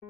So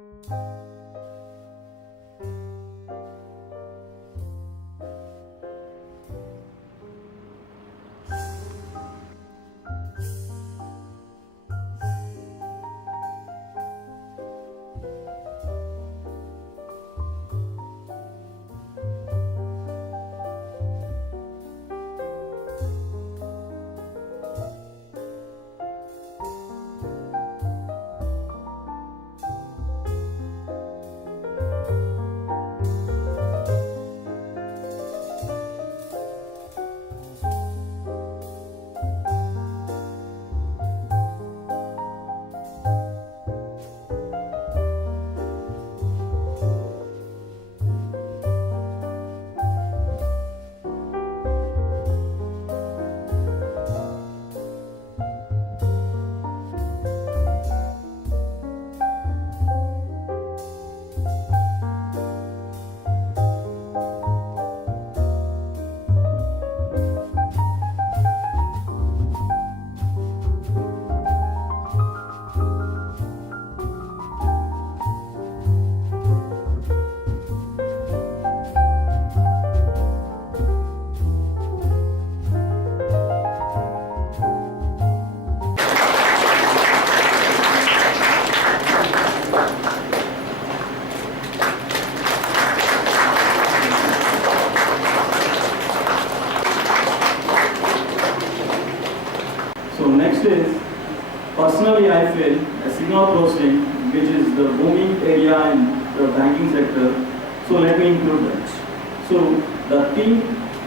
next is, personally I feel a signal processing, which is the booming area in the banking sector. So let me include that. So the team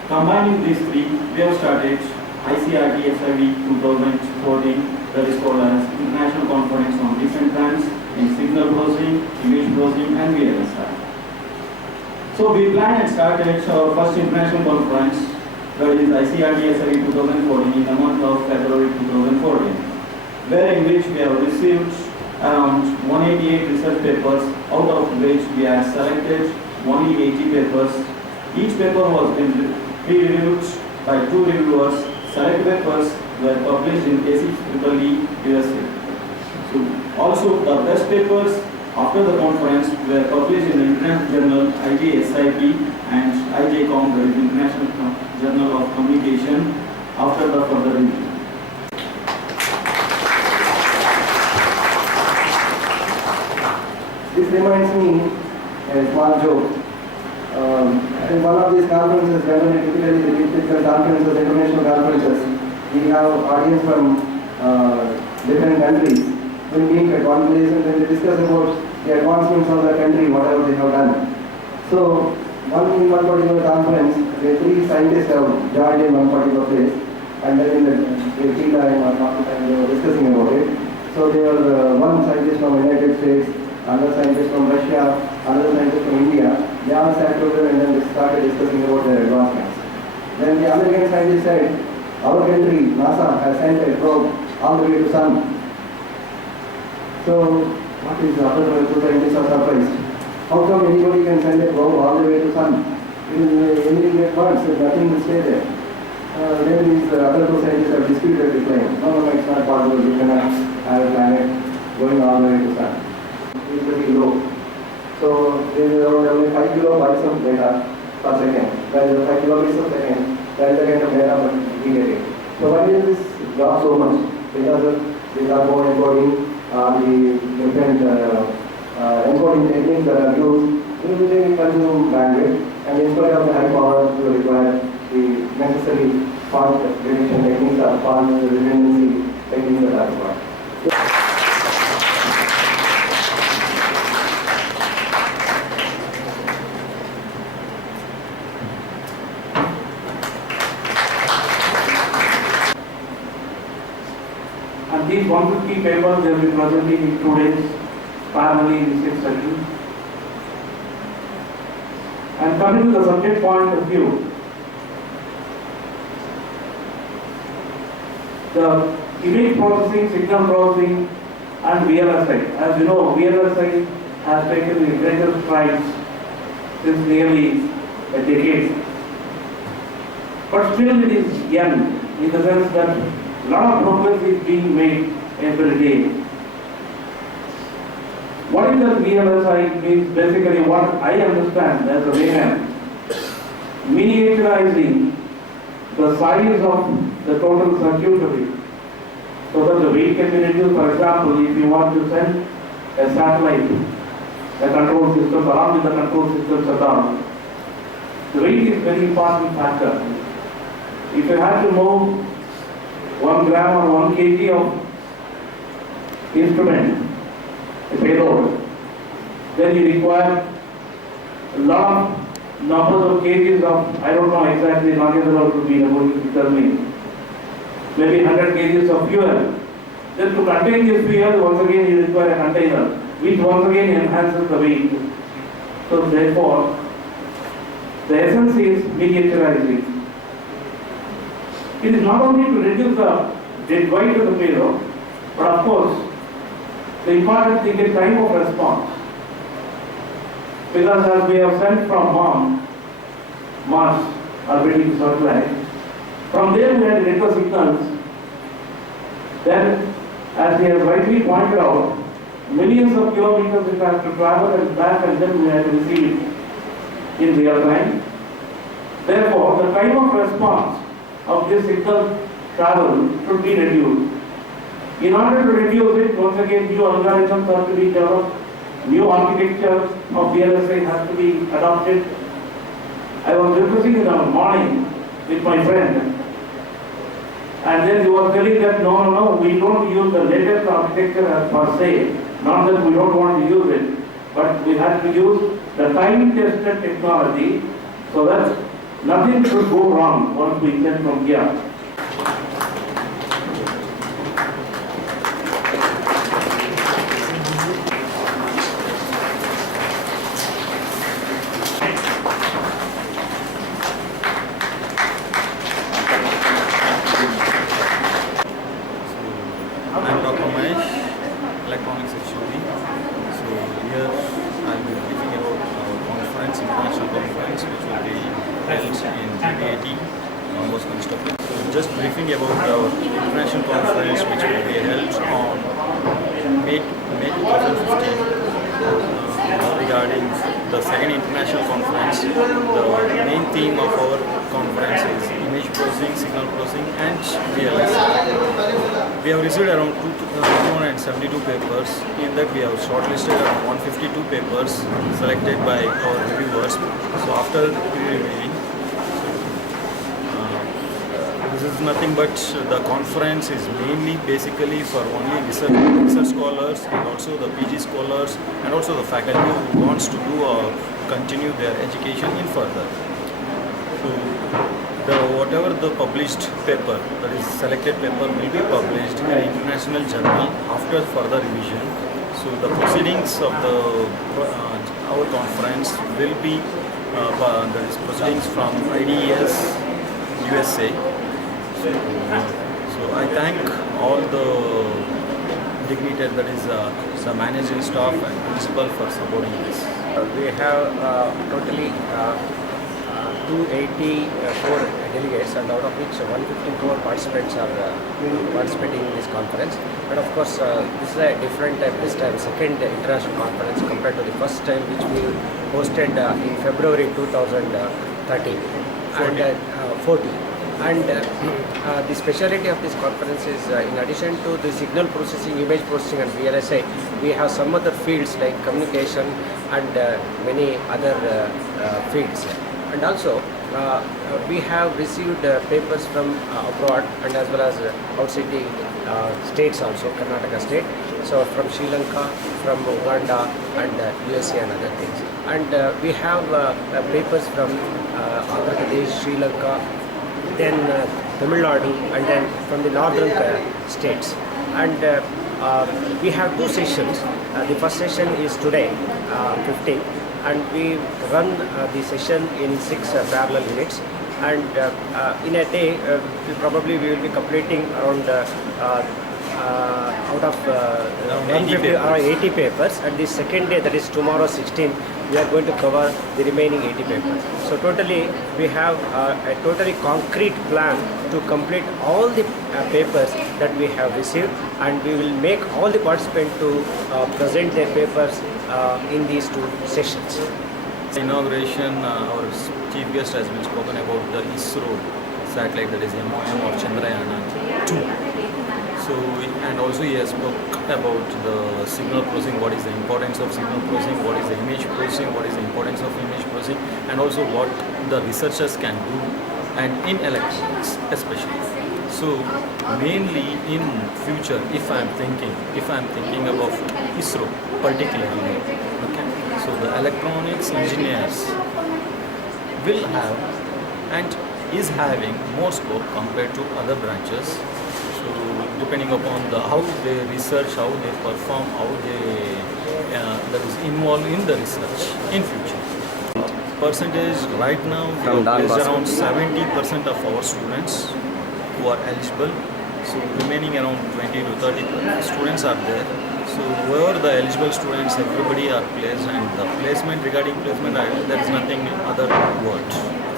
combining these three, we have started ICRTSIV 2014, that is called as International Conference on Different Trends in Signal Processing, Image Processing and VLSI. So we planned and started our first international conference, that is ICRTSIV 2014, in the month of February 2014, wherein which we have received around 188 research papers, out of which we have selected 180 papers. Each paper was peer-reviewed by 2 reviewers. Select papers were published in ICRTSIV USA. So also the best papers after the conference were published in the international journal ICRTSIV and IJCOM, that is International Journal of Communication, after the further review. This reminds me a small joke. In one of these conferences, generally typically the typical conferences, international conferences, we have audience from different countries. We meet at one place and then we discuss about the advancements of the country, whatever they have done. So, in one particular conference, the 3 scientists have joined in one particular place, and then in the tea time or coffee time they were discussing about it. So there was one scientist from the United States, another scientist from Russia, another scientist from India. They all sat together and then they started discussing about their advancements. Then the American scientist said, our country, NASA, has sent a probe all the way to Sun. So, what is the other two scientists are surprised? How come anybody can send a probe all the way to Sun? Anything that works, nothing will stay there. Then these other 2 scientists have disputed the claim. No, it's not possible. You cannot have a planet going all the way to Sun. It's pretty low. So there is around only 5 kilobytes of data per second. That is 5 kilobits per second. That is the kind of data we get it. So why is this drop so much? Because of the carbon encoding, the different encoding techniques that are used, they consume bandwidth, and in spite of the high power, you require the necessary fault detection techniques or fault redundancy techniques that are required. And these 150 papers they will be presented in 2 days, parallelly research study. And coming to the subject point of view, the image processing, signal processing and VLSI. As you know, VLSI has taken the greatest strides since nearly a decade. But still it is young in the sense that a lot of progress is being made every day. What is that VLSI means basically what I understand as a layman, miniaturizing the size of the total circuitry so that the weight can be reduced. For example, if you want to send a satellite, the control system along with the control systems at all, the weight is very important factor. If you have to move 1 gram or 1 kg of instrument, a payload, then you require a lot of numbers of kgs of, I don't know exactly, not even able to be able to determine, maybe 100 kgs of fuel. Then to contain this fuel, once again you require a container, which once again enhances the weight. So therefore, the essence is miniaturizing. It is not only to reduce the dead weight of the payload, but of course, the important thing is time of response. Because as we have sent from Mars orbiting satellite, from there we had radio signals. Then, as we have rightly pointed out, millions of kilometers it has to travel and back, and then we have to receive it in real time. Therefore, the time of response of this signal travel should be reduced. In order to reduce it, once again, new algorithms have to be developed, new architecture of VLSI has to be adopted. I was discussing in the morning with my friend, and then he was telling that no, we don't use the latest architecture as per se, not that we don't want to use it, but we have to use the time-tested technology so that nothing should go wrong once we send from here. Electronics HOD. So here I will be briefing about our conference, international conference, which will be held in GAT, Bosco. So just briefing about our international conference, which will be held on May 2015. Regarding the second international conference, the main theme of our conference is image processing, signal processing, and VLSI. We have received around 272 papers. In that, we have shortlisted around 152 papers selected by our reviewers. So after reviewing, this is nothing but the conference is mainly basically for only research scholars and also the PG scholars and also the faculty who wants to do or continue their education in further. So whatever the published paper, that is selected paper, will be published in an international journal after further revision. So the proceedings of our conference will be that is proceedings from IDES USA. So I thank all the dignitaries, that is the managing staff and principal, for supporting this. We have totally 284 delegates, and out of which 154 participants are participating in this conference. And of course, this is a different type this time, second international conference compared to the first time, which we hosted in February 2013 and 14. And the speciality of this conference is, in addition to the signal processing, image processing and VLSI, we have some other fields like communication and many other fields. And also, we have received papers from abroad and as well as outside the states also, Karnataka state. So from Sri Lanka, from Uganda and USA and other things. And we have papers from Andhra Pradesh, Sri Lanka, then Tamil Nadu, and then from the northern states. And we have two sessions. The first session is today, 15th, and we run the session in 6 parallel units. And in a day, we will be completing around out of 80 papers. And the second day, that is tomorrow, 16th, we are going to cover the remaining 80 papers. So totally we have a totally concrete plan to complete all the papers that we have received, and we will make all the participants to present their papers in these 2 sessions. Inauguration, our chief guest has been spoken about the ISRO satellite, that is MOM of Chandrayaan-2. So, and also he has spoke about the signal processing, what is the importance of signal processing, what is the image processing, what is the importance of image processing, and also what the researchers can do, and in electronics especially. So mainly in future, if I am thinking about ISRO particularly, okay, so the electronics engineers will have and is having more scope compared to other branches. So depending upon how they research, how they perform, how they that is involved in the research in future. Percentage right now we From have placed Bosco. around 70% of our students who are eligible. So remaining around 20 to 30 students are there. So whoever the eligible students, everybody are placed, and the placement, regarding placement, there is nothing other word.